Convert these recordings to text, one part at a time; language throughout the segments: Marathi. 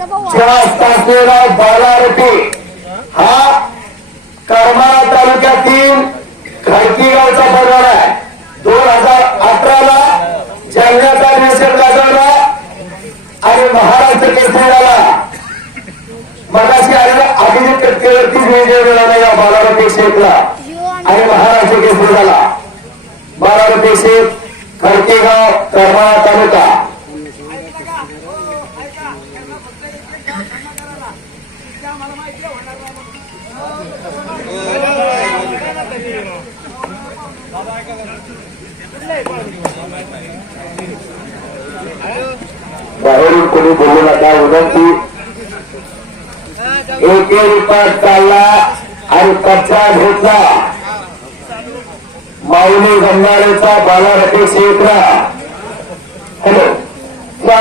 जास्त असलेला बालारपी हा करमाळा तालुक्यातील खडकी गावचा पगार आहे. दोन हजार अठराला जंगलाचा निषेध गाजवला आणि महाराष्ट्र केसरी झाला. मगाशी आलेला अभिजित टक्केवरतीच विजय मिळाला या बालारपी शेखला आणि महाराष्ट्र केसरी झाला. बारामती शेख खडकेगाव करमाळा तालुका. बाहेरून कोणी बोलू नका विनंती. एक पाठ चालला आणि कच्चा घेतला. माऊली गंगाळेचा बालारटी क्षेत्र. हॅलो.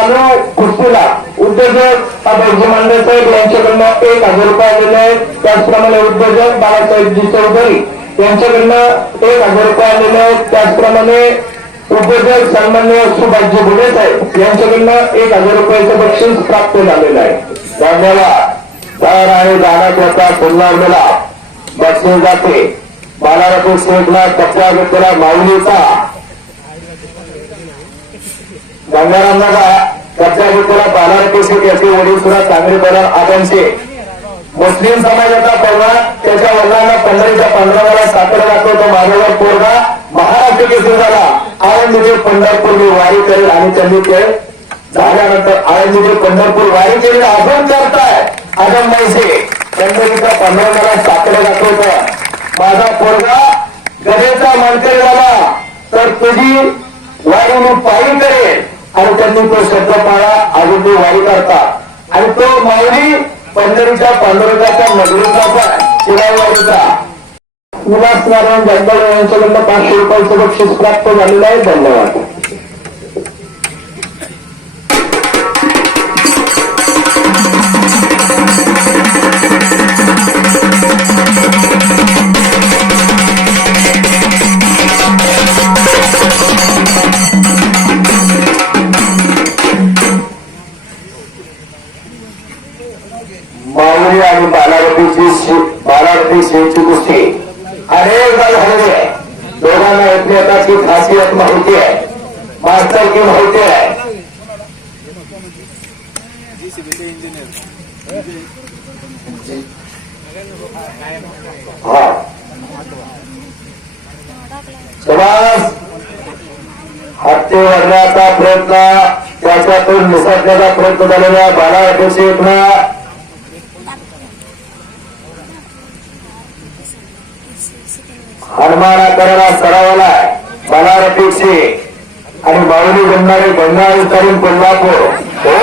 चालू कुस्तीला उद्योजक अभयजी मांडे साहेब यांच्याकडनं एक हजार रुपये आलेले आहेत. त्याचप्रमाणे उद्योजक बाळासाहेबजी चौधरी यांच्याकडनं एक हजार रुपये आलेले आहेत. त्याचप्रमाणे उद्योजक सन्मान्य सुभाषजी बुडे साहेब यांच्याकडनं एक हजार रुपयाचं बक्षीस प्राप्त झालेलं आहे. धन्यवाद. तयार आहे जाण्याकरता पुन्हा मेला बक्षीस जाते. बालारापूर शेखला कच्चा घेतलेला माऊलीचा. गंगारामला कच्चा घेतलेला बालारपूर शेख याचे वडील सुद्धा चांगले बरं आदमचे. मुस्लिम समाजाचा परवा त्याच्या वडिलांना पंढरीच्या पंधरावाला साखर दाखवतो माझ्यावर पोरगा महाराष्ट्र केसरी झाला. आळंदीचे पंढरपूर मी वारी करेल आणि त्यांनी ते झाल्यानंतर आळंदीचे पंढरपूर वारी केली अजून करताय. आजम मैसे पंढरीच्या पंधरावाला साखर दाखवतो माझा पोरगा गणेशचा मानकरी झाला. तर तुझी वारी मी पायी करेल. आणि त्यांनी तो शब्द पाळा अजून ते वारी करता. आणि तो माऊली पंढरीच्या पांडुरंगाच्या नगरीचा पण शिराईवाडीचा उल्हास नारायण जगदाळ यांच्याकडनं पाचशे रुपयाचं बक्षीस प्राप्त झालेलं आहे धन्यवाद बालावती शिवची कुस्ती अनेकदा झालेली आहे दोघांना एकमेकाची खासियत माहिती आहे. मास्टर की माहिती आहे. हा. समाज हत्ती वरण्याचा प्रयत्न त्याच्यातून निसटण्याचा प्रयत्न झालेला बाला अध्यक्ष शेखला हनुमानाकरला सरावला बालारपेक्षे आणि माऊली गंगारे बंगाल करून कोल्हापूर. हो!